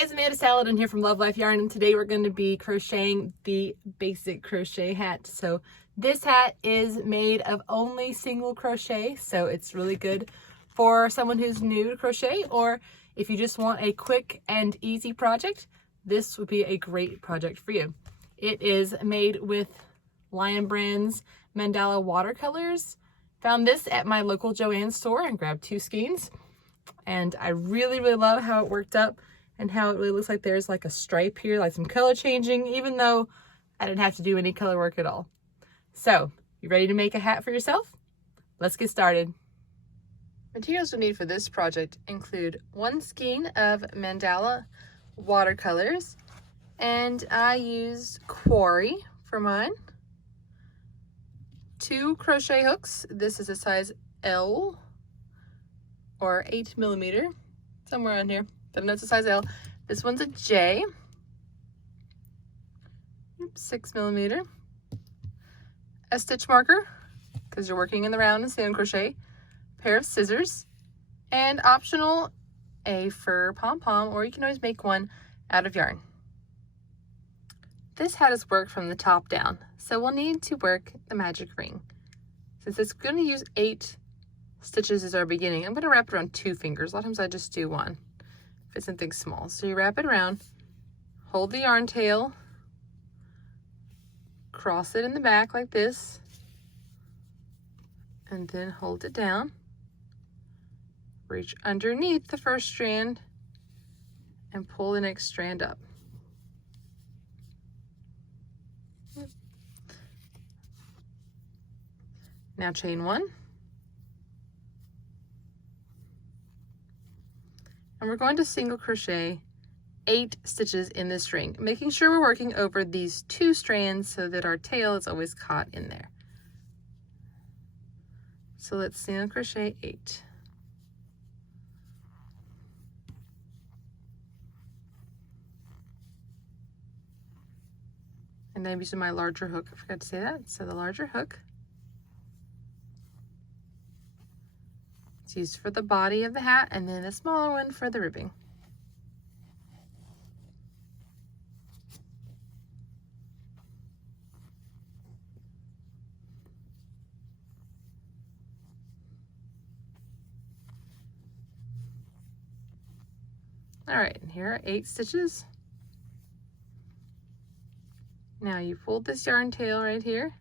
guys, Amanda Salad in here from Love Life Yarn, and today we're going to be crocheting the basic crochet hat. So this hat is made of only single crochet, so it's really good for someone who's new to crochet, or if you just want a quick and easy project, this would be a great project for you. It is made with Lion Brand's Mandala Watercolors. Found this at my local Joann's store and grabbed 2 skeins. And I really love how it worked up and how it really looks like there's like a stripe here, like some color changing, even though I didn't have to do any color work at all. So, you ready to make a hat for yourself? Let's get started. Materials you'll need for this project include 1 skein of Mandala Watercolors, and I used Quarry for mine. 2 crochet hooks. This is a size L or 8mm, somewhere on here. But I know it's a size L. This one's a J. 6mm. A stitch marker, because you're working in the round and single crochet. A pair of scissors. And optional, a fur pom-pom, or you can always make one out of yarn. This hat is worked from the top down, so we'll need to work the magic ring. Since it's going to use 8 stitches as our beginning, I'm going to wrap it around 2 fingers. A lot of times I just do 1 if it's something small. So you wrap it around, hold the yarn tail, cross it in the back like this, and then hold it down. Reach underneath the first strand and pull the next strand up. Now chain 1. And we're going to single crochet 8 stitches in this ring, making sure we're working over these 2 strands so that our tail is always caught in there. So let's single crochet 8. And I'm using my larger hook. I forgot to say that. So the larger hook. It's used for the body of the hat, and then a smaller one for the ribbing. All right, and here are 8 stitches. Now you fold this yarn tail right here,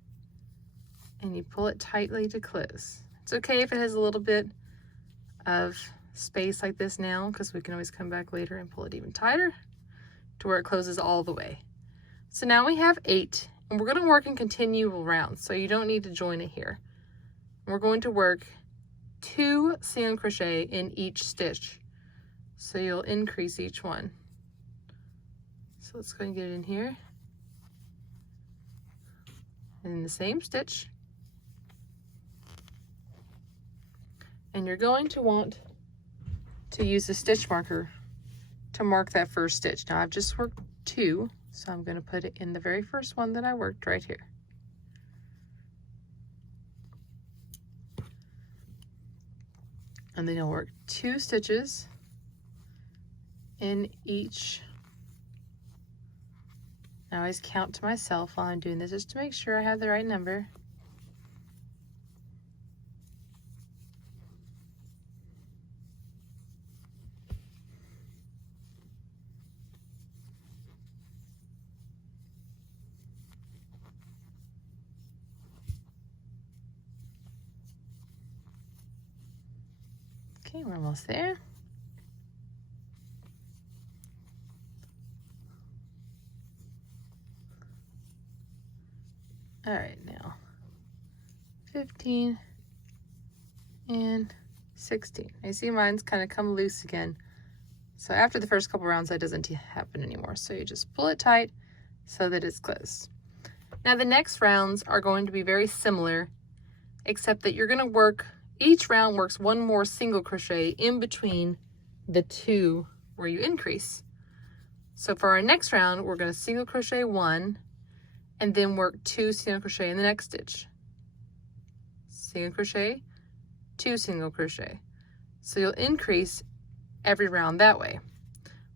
and you pull it tightly to close. It's okay if it has a little bit of space like this now, because we can always come back later and pull it even tighter to where it closes all the way. So now we have 8, and we're going to work in continual rounds, so you don't need to join it here. We're going to work 2 single crochet in each stitch, so you'll increase each one. So let's go and get it in here, and in the same stitch. And you're going to want to use a stitch marker to mark that first stitch. Now I've just worked 2, so I'm going to put it in the very first one that I worked right here. And then you'll work 2 stitches in each. I always count to myself while I'm doing this just to make sure I have the right number. Okay, we're almost there. All right, now 15 and 16. I see mine's kind of come loose again. So after the first couple rounds, that doesn't happen anymore. So you just pull it tight so that it's closed. Now the next rounds are going to be very similar, except that you're going to work, each round works 1 more single crochet in between the 2 where you increase. So for our next round, we're going to single crochet 1 and then work 2 single crochet in the next stitch. Single crochet, 2 single crochet. So you'll increase every round that way.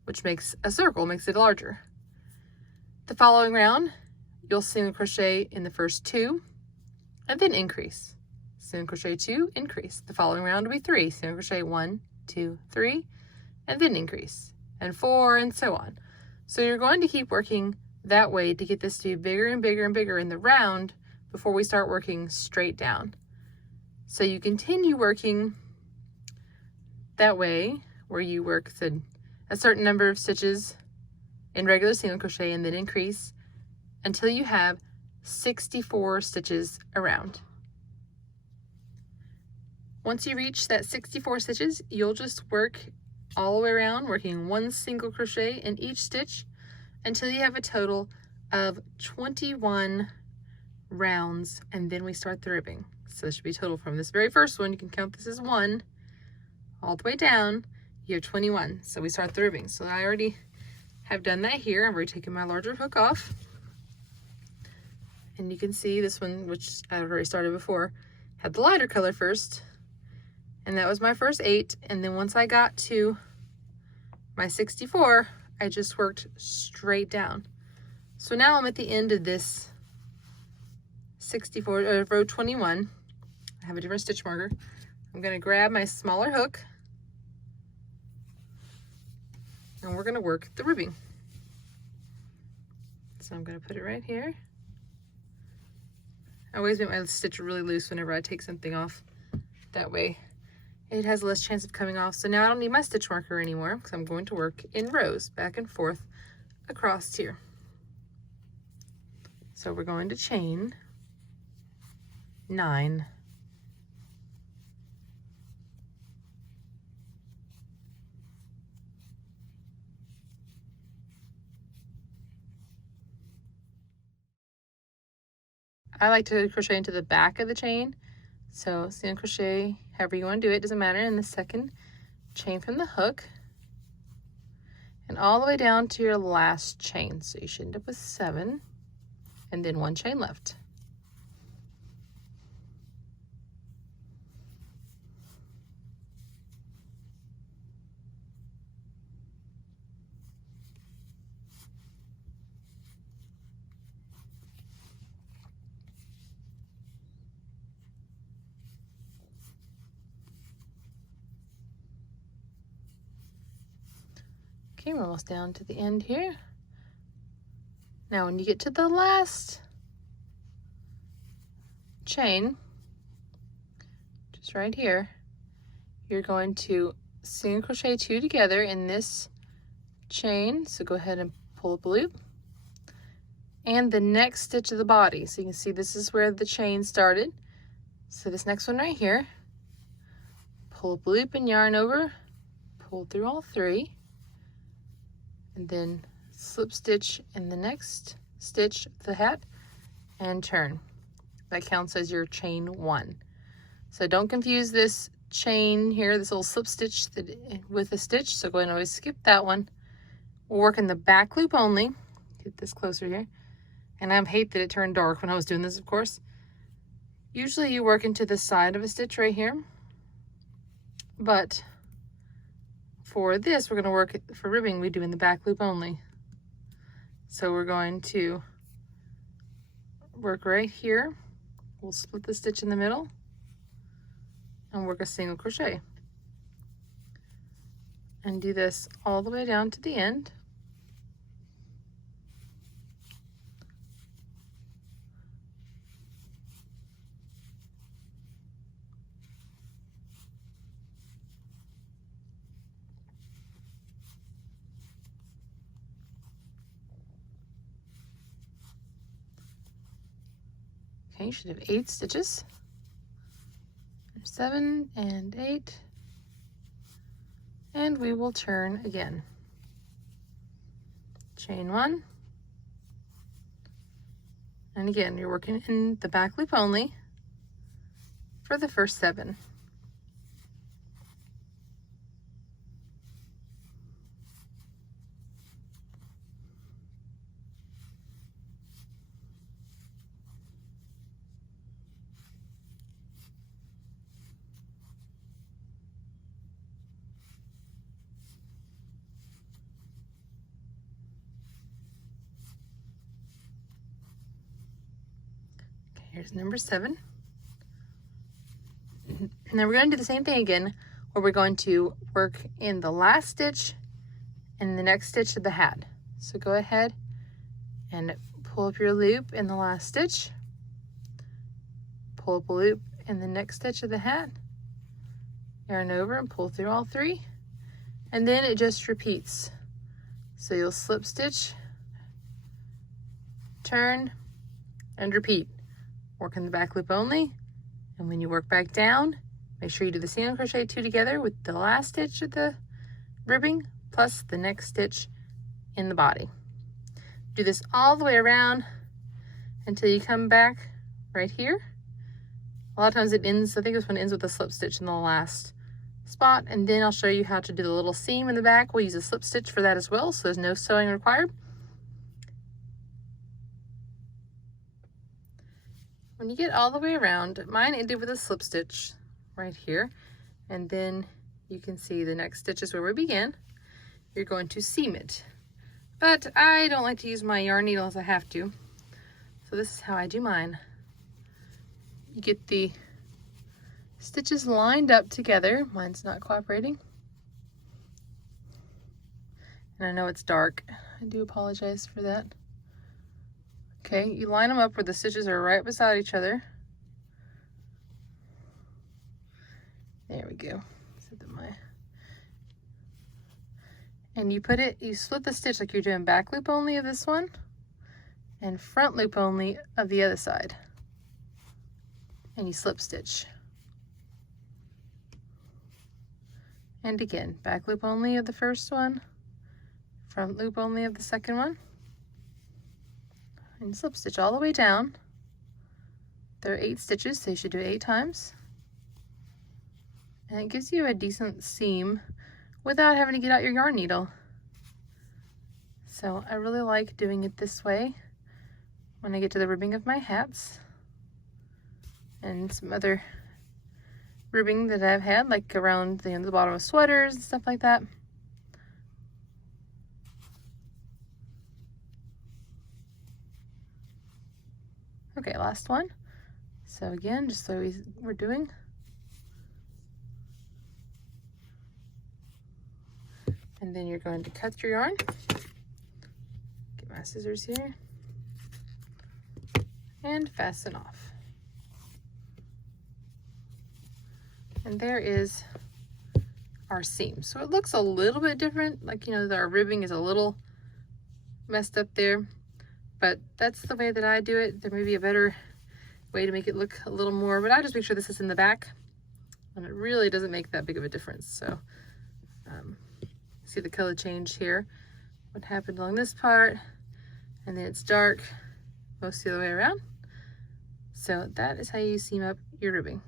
which makes a circle, makes it larger. The following round, you'll single crochet in the first 2 and then increase. Single crochet 2, increase. The following round will be 3. Single crochet 1, 2, 3, and then increase. And 4, and so on. So you're going to keep working that way to get this to be bigger and bigger and bigger in the round before we start working straight down. So you continue working that way, where you work a certain number of stitches in regular single crochet and then increase until you have 64 stitches around. Once you reach that 64 stitches, you'll just work all the way around, working 1 single crochet in each stitch until you have a total of 21 rounds, and then we start the ribbing. So this should be total from this very first one. You can count this as 1 all the way down. You have 21. So we start the ribbing. So I already have done that here. I've already taken my larger hook off. And you can see this one, which I've already started before, had the lighter color first. And that was my first 8. And then once I got to my 64, I just worked straight down. So now I'm at the end of this 64, row 21. I have a different stitch marker. I'm going to grab my smaller hook and we're going to work the ribbing. So I'm going to put it right here. I always make my stitch really loose whenever I take something off. That way it has less chance of coming off. So now I don't need my stitch marker anymore because I'm going to work in rows back and forth across here. So we're going to chain 9. I like to crochet into the back of the chain. So single crochet, however you want to do it, doesn't matter. In the second chain from the hook and all the way down to your last chain. So you should end up with 7 and then 1 chain left. Okay, we're almost down to the end here. Now when you get to the last chain, just right here, you're going to single crochet 2 together in this chain. So go ahead and pull up a loop. And the next stitch of the body. So you can see this is where the chain started. So this next one right here, pull up a loop and yarn over, pull through all 3. And then slip stitch in the next stitch of the hat and turn. That counts as your chain 1. So don't confuse this chain here, this little slip stitch with a stitch. So go ahead and always skip that one. We'll work in the back loop only. Get this closer here. And I hate that it turned dark when I was doing this, of course. Usually you work into the side of a stitch right here. But for this, we're going to work for ribbing, we do in the back loop only. So we're going to work right here. We'll split the stitch in the middle and work a single crochet. And do this all the way down to the end. Okay, you should have 8 stitches. 7 and 8. And we will turn again. Chain 1. And again, you're working in the back loop only for the first 7. Here's number 7. Now we're going to do the same thing again, where we're going to work in the last stitch and the next stitch of the hat. So go ahead and pull up your loop in the last stitch, pull up a loop in the next stitch of the hat, yarn over and pull through all 3, and then it just repeats. So you'll slip stitch, turn, and repeat. Work in the back loop only, and when you work back down, make sure you do the single crochet 2 together with the last stitch of the ribbing plus the next stitch in the body. Do this all the way around until you come back right here. A lot of times it ends, I think this one ends with a slip stitch in the last spot, and then I'll show you how to do the little seam in the back. We'll use a slip stitch for that as well, so there's no sewing required. When you get all the way around, mine ended with a slip stitch right here, and then you can see the next stitch is where we began. You're going to seam it, but I don't like to use my yarn needle as I have to, so this is how I do mine. You get the stitches lined up together. Mine's not cooperating, and I know it's dark. I do apologize for that. Okay, you line them up where the stitches are right beside each other. There we go. And you put it, you split the stitch like you're doing back loop only of this one and front loop only of the other side. And you slip stitch. And again, back loop only of the first one, front loop only of the second one. And slip stitch all the way down. There are 8 stitches, so you should do it 8 times. And it gives you a decent seam without having to get out your yarn needle. So I really like doing it this way when I get to the ribbing of my hats and some other ribbing that I've had, like around the bottom of sweaters and stuff like that. Okay, last one. So again, just so we're doing. And then you're going to cut your yarn. Get my scissors here. And fasten off. And there is our seam. So it looks a little bit different, like, you know, our ribbing is a little messed up there, but that's the way that I do it. There may be a better way to make it look a little more, but I just make sure this is in the back, and it really doesn't make that big of a difference. So see the color change here, what happened along this part, and then it's dark most of the way around. So that is how you seam up your ribbing.